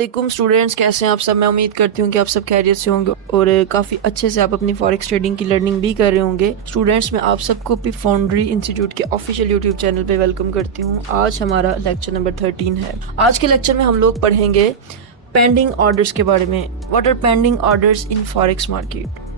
वालेकुम स्टूडेंट्स, कैसे हैं आप सब। मैं उम्मीद करती हूँ कि आप सब खैरियत से होंगे और काफ़ी अच्छे से आप अपनी फॉरेक्स ट्रेडिंग की लर्निंग भी कर रहे होंगे। स्टूडेंट्स, मैं आप सबको पी फाउंड्री इंस्टीट्यूट के ऑफिशियल यूट्यूब चैनल पे वेलकम करती हूँ। आज हमारा लेक्चर नंबर 13 है। आज के लेक्चर में हम लोग पढ़ेंगे पेंडिंग ऑर्डर्स के बारे में। What are pending orders in forex market.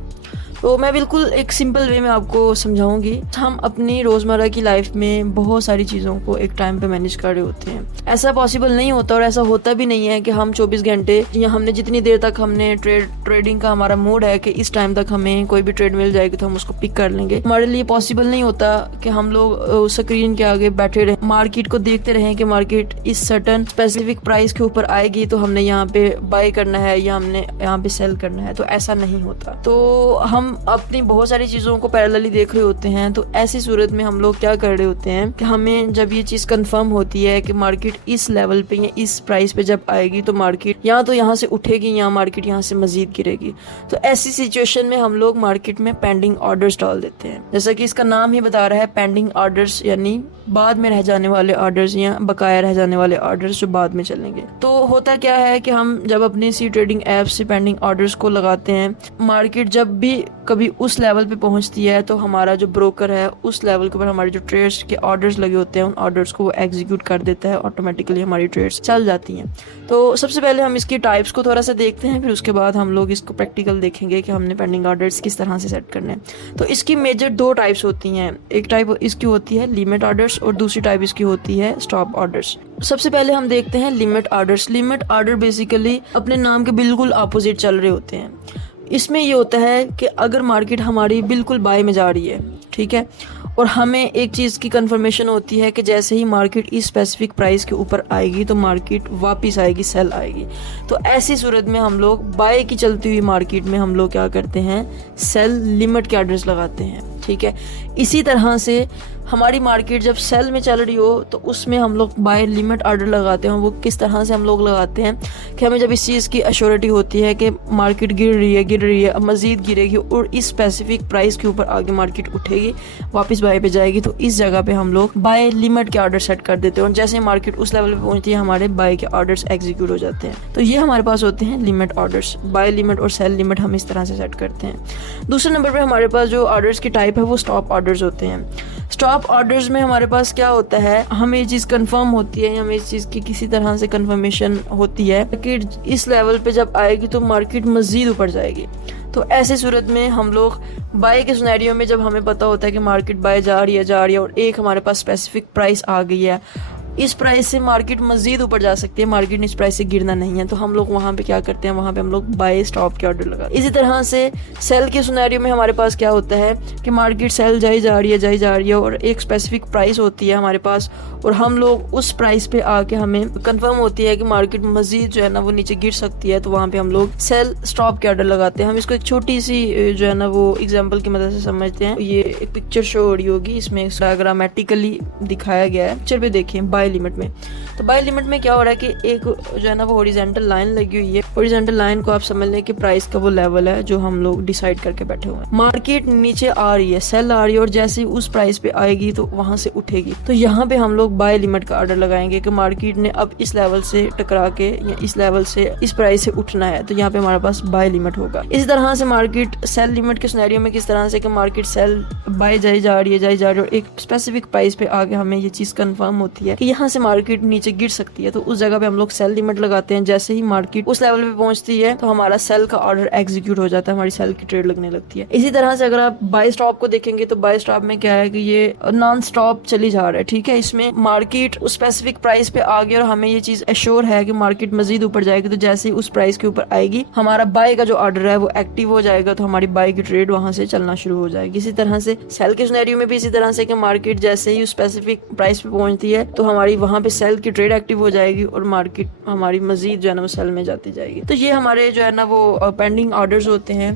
तो मैं बिल्कुल एक सिंपल वे में आपको समझाऊंगी। हम अपनी रोज़मर्रा की लाइफ में बहुत सारी चीज़ों को एक टाइम पे मैनेज कर रहे होते हैं। ऐसा पॉसिबल नहीं होता और ऐसा होता भी नहीं है कि हम 24 घंटे या हमने जितनी देर तक हमने ट्रेडिंग का हमारा मूड है कि इस टाइम तक हमें कोई भी ट्रेड मिल जाएगी तो हम उसको पिक कर लेंगे। हमारे लिए पॉसिबल नहीं होता कि हम लोग स्क्रीन के आगे बैठे रहें, मार्केट को देखते रहें कि मार्केट इस सर्टन स्पेसिफिक प्राइस के ऊपर आएगी तो हमने यहाँ पे बाय करना है या हमने यहाँ पे सेल करना है। तो ऐसा नहीं होता। तो हम अपनी बहुत सारी चीज़ों को पैरेलली देख रहे होते हैं। तो ऐसी सूरत में हम लोग क्या कर रहे होते हैं कि हमें जब ये चीज़ कंफर्म होती है कि मार्केट इस लेवल पे या इस प्राइस पे जब आएगी तो मार्केट या तो यहाँ से उठेगी या मार्केट यहाँ से मजीद गिरेगी। तो ऐसी सिचुएशन में हम लोग मार्केट में पेंडिंग ऑर्डर्स डाल देते हैं। जैसा कि इसका नाम ही बता रहा है, पेंडिंग ऑर्डर्स, यानी बाद में रह जाने वाले ऑर्डर्स या बकाया रह जाने वाले ऑर्डर्स जो बाद में चलेंगे। तो होता क्या है कि हम जब अपने सी ट्रेडिंग ऐप से पेंडिंग ऑर्डर्स को लगाते हैं, मार्केट जब भी कभी उस लेवल पे पहुंचती है तो हमारा जो ब्रोकर है उस लेवल के ऊपर हमारे जो ट्रेड्स के ऑर्डर्स लगे होते हैं उन ऑर्डर्स को वो एग्जीक्यूट कर देता है। ऑटोमेटिकली हमारी ट्रेड्स चल जाती हैं। तो सबसे पहले हम इसकी टाइप्स को थोड़ा सा देखते हैं, फिर उसके बाद हम लोग इसको प्रैक्टिकल देखेंगे कि हमने पेंडिंग ऑर्डर्स किस तरह से सेट करने हैं। तो इसकी मेजर दो टाइप्स होती हैं। एक टाइप इसकी होती है लिमिट ऑर्डर्स और दूसरी टाइप इसकी होती है स्टॉप ऑर्डर्स। सबसे पहले हम देखते हैं limit orders. Limit order basically अपने नाम के बिल्कुल अपोजिट चल रहे होते हैं। इसमें ये होता है कि अगर मार्केट हमारी बिल्कुल बाय में जा रही है, ठीक है, और हमें एक चीज़ की कंफर्मेशन होती है कि जैसे ही मार्केट इस स्पेसिफिक प्राइस के ऊपर आएगी तो मार्केट वापस आएगी, सेल आएगी। तो ऐसी सूरत में हम लोग बाय की चलती हुई मार्केट में हम लोग क्या करते हैं, सेल लिमिट के ऑर्डर्स लगाते हैं, ठीक है। इसी तरह से हमारी मार्केट जब सेल में चल रही हो तो उसमें हम लोग बाय लिमिट ऑर्डर लगाते हैं। वो किस तरह से हम लोग लगाते हैं कि हमें जब इस चीज़ की अश्योरिटी होती है कि मार्केट गिर रही है, अब मज़ीद गिरेगी और इस स्पेसिफिक प्राइस के ऊपर आगे मार्केट उठेगी, वापस बाय पे जाएगी, तो इस जगह पे हम लोग बाय लिमिट के ऑर्डर सेट कर देते हैं और जैसे मार्केट उस लेवल पे पहुंचती है हमारे बाय के ऑर्डर्स एग्जीक्यूट हो जाते हैं। तो ये हमारे पास होते हैं लिमिट ऑर्डर्स। बाय लिमिट और सेल लिमिट हम इस तरह से सेट करते हैं। दूसरे नंबर पर हमारे पास जो ऑर्डर्स की टाइप है वो स्टॉप ऑर्डर्स होते हैं। स्टॉप ऑर्डर्स में हमारे पास क्या होता है, हमें ये चीज़ कंफर्म होती है, हमें इस चीज़ की किसी तरह से कंफर्मेशन होती है कि इस लेवल पे जब आएगी तो मार्केट मज़ीद ऊपर जाएगी। तो ऐसे सूरत में हम लोग बाय के सिनेरियो में जब हमें पता होता है कि मार्केट बाय जा रही है और एक हमारे पास स्पेसिफिक प्राइस आ गई है, इस प्राइस से मार्केट मज़ीद ऊपर जा सकती है, मार्केट ने इस प्राइस से गिरना नहीं है, तो हम लोग वहाँ पे क्या करते हैं, वहाँ पे हम लोग बाय स्टॉप के ऑर्डर लगाते हैं। इसी तरह से सेल के सिनेरियो में हमारे पास क्या होता है कि मार्केट सेल जाई जा रही है और एक स्पेसिफिक प्राइस होती है हमारे पास और हम लोग उस प्राइस पे आके हमें कंफर्म होती है कि मार्केट मज़ीद जो है ना वो नीचे गिर सकती है, तो वहाँ पे हम लोग सेल स्टॉप के ऑर्डर लगाते हैं। हम इसको एक छोटी सी जो है ना वो एग्जाम्पल की मदद से समझते हैं। ये एक पिक्चर शो हो रही होगी, इसमें डायग्रामेटिकली दिखाया गया है। पिक्चर पे देखें बाय लिमिट में। तो बाय लिमिट में क्या हो रहा है कि एक जो है ना वो हॉरिजॉन्टल लाइन लगी हुई है। हॉरिजॉन्टल लाइन को आप समझ लें कि प्राइस का वो लेवल है जो हम लोग डिसाइड करके बैठे हुए हैं। मार्केट नीचे आ रही है, सेल आ रही है और जैसे ही उस प्राइस पे आएगी तो वहां से उठेगी। तो यहाँ पे हम लोग बाय लिमिट का ऑर्डर लगाएंगे कि मार्केट ने अब इस लेवल से टकरा के या इस लेवल से इस प्राइस से उठना है, तो यहाँ पे हमारे पास बाय लिमिट होगा। इसी तरह से मार्केट सेल लिमिट के सिनेरियो में किस तरह से कि मार्केट सेल बाय जाई जा रही है और एक स्पेसिफिक प्राइस पे आगे हमें ये चीज कंफर्म होती है कि यहाँ से मार्केट नीचे गिर सकती है, तो उस जगह पे हम लोग सेल लिमिट लगाते हैं। जैसे ही मार्केट उस लेवल पे पहुंचती है तो हमारा सेल का ऑर्डर एग्जीक्यूट हो जाता है, हमारी सेल की ट्रेड लगने लगती है। इसी तरह से अगर आप बाय स्टॉप को देखेंगे तो बाय स्टॉप में क्या है कि ये नॉन स्टॉप चली जा रहा है, ठीक है। इसमें मार्केट उस स्पेसिफिक प्राइस पे आ गई और हमें ये चीज एश्योर है कि मार्केट मजीद ऊपर जाएगी, तो जैसे ही उस प्राइस के ऊपर आएगी हमारा बाय का जो ऑर्डर है वो एक्टिव हो जाएगा, तो हमारी बाय की ट्रेड वहां से चलना शुरू हो जाएगी। इसी तरह से सेल के सिनेरियो में भी इसी तरह से कि मार्केट जैसे ही उस स्पेसिफिक प्राइस पे पहुंचती है तो हमारी वहां पे सेल की ट्रेड एक्टिव हो जाएगी और मार्केट हमारी मजीद जो है ना वो सेल में जाती जाएगी। तो ये हमारे जो है ना वो पेंडिंग ऑर्डर्स होते हैं।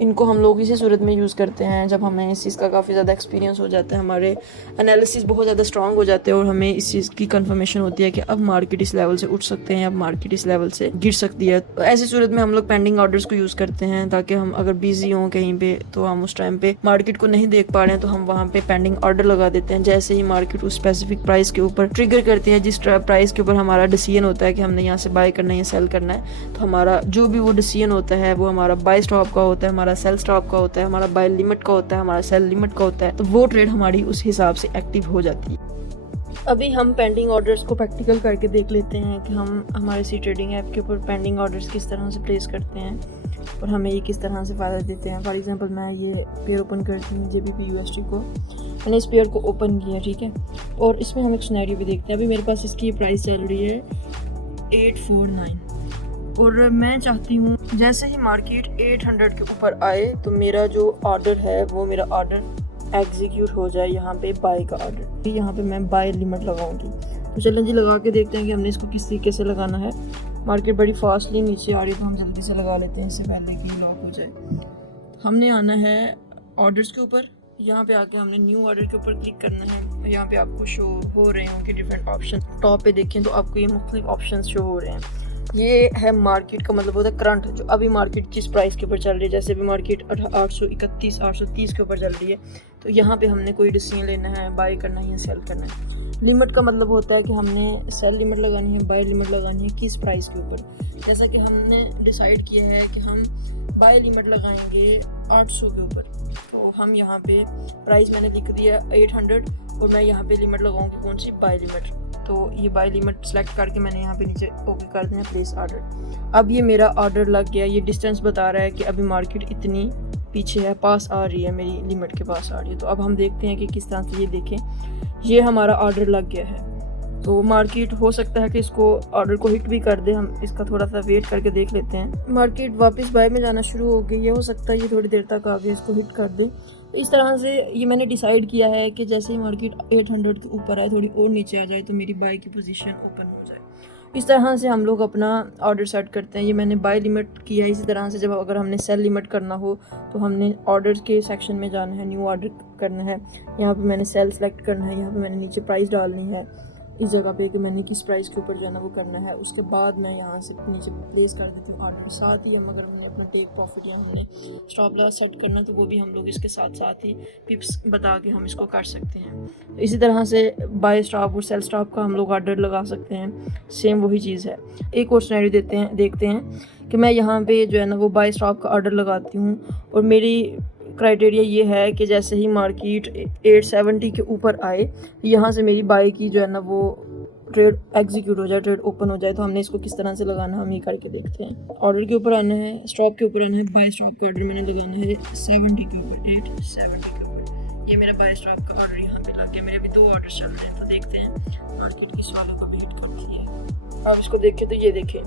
इनको हम लोग इसी सूरत में यूज़ करते हैं जब हमें इस चीज़ का काफ़ी ज़्यादा एक्सपीरियंस हो जाता है, हमारे एनालिसिस बहुत ज़्यादा स्ट्रांग हो जाते हैं और हमें इस चीज़ की कंफर्मेशन होती है कि अब मार्केट इस लेवल से उठ सकते हैं, अब मार्केट इस लेवल से गिर सकती है। तो ऐसी सूरत में हम लोग पेंडिंग ऑर्डर्स को यूज़ करते हैं ताकि हम अगर बिजी हों कहीं पे तो हम उस टाइम पे मार्केट को नहीं देख पा रहे हैं तो हम वहाँ पे पेंडिंग ऑर्डर लगा देते हैं। जैसे ही मार्केट उस स्पेसिफिक प्राइस के ऊपर ट्रिगर करती है, जिस प्राइस के ऊपर हमारा डिसीजन होता है कि हमने यहाँ से बाय करना है या सेल करना है, तो हमारा जो भी वो डिसीजन होता है वो हमारा बाय स्टॉप का होता है, हमारा सेल स्टॉप का होता है, हमारा बाय लिमिट का होता है, हमारा सेल लिमिट का होता है। तो वो ट्रेड हमारी उस हिसाब से एक्टिव हो जाती है। अभी हम पेंडिंग ऑर्डर्स को प्रैक्टिकल करके देख लेते हैं कि हम हमारे सी ट्रेडिंग ऐप के ऊपर पेंडिंग ऑर्डर्स किस तरह से प्लेस करते हैं और हमें ये किस तरह से फ़ायदा देते हैं। फॉर एग्जांपल मैं ये पेयर ओपन करती हूँ JBP USD को, मैंने इस पेयर को ओपन किया, ठीक है, और इसमें हम एक सिनेरियो भी देखते हैं। अभी मेरे पास इसकी प्राइस चल रही है 849 और मैं चाहती हूँ जैसे ही मार्केट 800 के ऊपर आए तो मेरा जो ऑर्डर है वो मेरा ऑर्डर एग्जीक्यूट हो जाए, यहाँ पे बाय का ऑर्डर। यहाँ पे मैं बाय लिमिट लगाऊंगी। तो चलें जी लगा के देखते हैं कि हमने इसको किस तरीके से लगाना है। मार्केट बड़ी फास्टली नीचे आ रही है तो हम जल्दी से लगा लेते हैं इससे पहले कि लॉक हो जाए। हमने आना है ऑर्डर्स के ऊपर, यहाँ पे आके हमने न्यू ऑर्डर के ऊपर क्लिक करना है। यहाँ पे आपको शो हो रहे होंगे डिफरेंट ऑप्शन, टॉप पे देखें तो आपको ये मुख्तलिफ ऑप्शन शो हो रहे हैं। ये है मार्केट का मतलब होता है करंट, जो अभी मार्केट किस प्राइस के ऊपर चल रही है। जैसे अभी मार्केट 831 830 के ऊपर चल रही है तो यहाँ पे हमने कोई डिसीजन लेना है, बाय करना है या सेल करना है। लिमिट का मतलब होता है कि हमने सेल लिमिट लगानी है, बाय लिमिट लगानी है किस प्राइस के ऊपर। जैसा कि हमने डिसाइड किया है कि हम बाय लिमिट लगाएंगे 800 के ऊपर, तो हम यहाँ पे प्राइस मैंने लिख दिया 800 और मैं यहाँ पे लिमिट लगाऊंगी कौन सी, बाय लिमिट। तो ये बाय लिमिट सेलेक्ट करके मैंने यहाँ पे नीचे ओके कर दिया, प्लेस ऑर्डर। अब ये मेरा ऑर्डर लग गया। ये डिस्टेंस बता रहा है कि अभी मार्केट इतनी पीछे है, पास आ रही है, मेरी लिमिट के पास आ रही है। तो अब हम देखते हैं कि किस तरह से ये देखें, ये हमारा ऑर्डर लग गया है। तो मार्केट हो सकता है कि इसको ऑर्डर को हिट भी कर दे, हम इसका थोड़ा सा वेट करके देख लेते हैं। मार्केट वापस बाय में जाना शुरू हो गई है, हो सकता है ये थोड़ी देर तक आगे इसको हिट कर दे। इस तरह से ये मैंने डिसाइड किया है कि जैसे ही मार्केट 800 के ऊपर आए, थोड़ी और नीचे आ जाए तो मेरी बाय की पोजीशन ओपन हो जाए। इस तरह से हम लोग अपना ऑर्डर सेट करते हैं। ये मैंने बाय लिमिट किया है। इसी तरह से जब अगर हमने सेल लिमिट करना हो तो हमने ऑर्डर के सेक्शन में जाना है, न्यू ऑर्डर करना है, यहाँ पे मैंने सेल सेलेक्ट करना है, यहाँ पे मैंने नीचे प्राइस डालनी है इस जगह पे कि मैंने किस प्राइस के ऊपर जाना वो करना है। उसके बाद मैं यहाँ से नीचे प्लेस कर देती हूँ ऑर्डर। साथ ही हम अगर हमने अपना टेक प्रॉफिट या हमने स्टॉप लॉस सेट करना तो वो भी हम लोग इसके साथ साथ ही पिप्स बता के हम इसको कर सकते हैं। इसी तरह से बाय स्टॉप और सेल स्टॉप का हम लोग ऑर्डर लगा सकते हैं, सेम वही चीज़ है। एक और सिनेरियो देखते हैं कि मैं यहाँ पे जो है ना वो बाय स्टॉप का ऑर्डर लगाती हूँ और मेरी क्राइटेरिया ये है कि जैसे ही मार्केट 870 के ऊपर आए, यहाँ से मेरी बाय की जो है ना वो ट्रेड एग्जीक्यूट हो जाए, ट्रेड ओपन हो जाए। तो हमने इसको किस तरह से लगाना है हम ये करके देखते हैं। ऑर्डर के ऊपर आना है, स्टॉप के ऊपर आना है, बाय स्टॉप का ऑर्डर मैंने लगाना है 70 के ऊपर, 870 के ऊपर। ये मेरा बाय स्टॉप का ऑर्डर यहाँ पे लग गया। मेरे अभी 2 ऑर्डर चल रहे हैं, तो देखते हैं मार्केट किस वालों का वेट करती है। अब इसको देखें तो ये देखें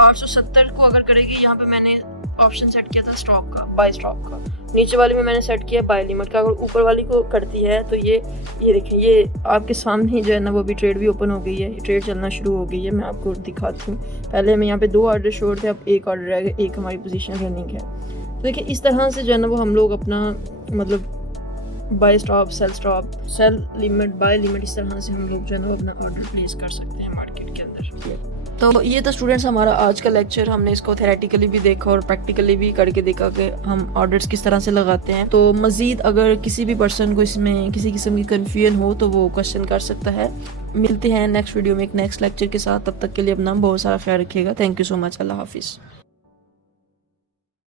870 को अगर करेगी, यहाँ पे मैंने ऑप्शन सेट किया था स्टॉक का, बाय स्टॉक का। नीचे वाली में मैंने सेट किया बाय लिमिट का। अगर ऊपर वाली को करती है तो ये देखें, ये आपके सामने ही जो है ना वो भी ट्रेड भी ओपन हो गई है, ट्रेड चलना शुरू हो गई है। मैं आपको दिखाती हूँ। पहले हमें यहाँ पे 2 ऑर्डर शोर थे, अब 1 ऑर्डर रह गया, 1 हमारी पोजीशन रनिंग है। तो देखिए इस तरह से जो है ना वो हम लोग अपना मतलब buy stop, sell limit, buy limit, इस तरह से हम लोग जो है ना अपना ऑर्डर प्लेस कर सकते हैं मार्केट के अंदर। तो ये तो स्टूडेंट्स हमारा आज का लेक्चर, हमने इसको थेरेटिकली भी देखा और प्रैक्टिकली भी करके देखा कि हम ऑर्डर्स किस तरह से लगाते हैं। तो मज़ीद अगर किसी भी पर्सन को इसमें किसी किस्म की कन्फ्यूजन हो तो वो क्वेश्चन कर सकता है। मिलते हैं नेक्स्ट वीडियो में एक नेक्स्ट लेक्चर के साथ। तब तक के लिए अपना बहुत सारा ख्याल रखिएगा। Thank you so much. अल्लाह हाफिज़।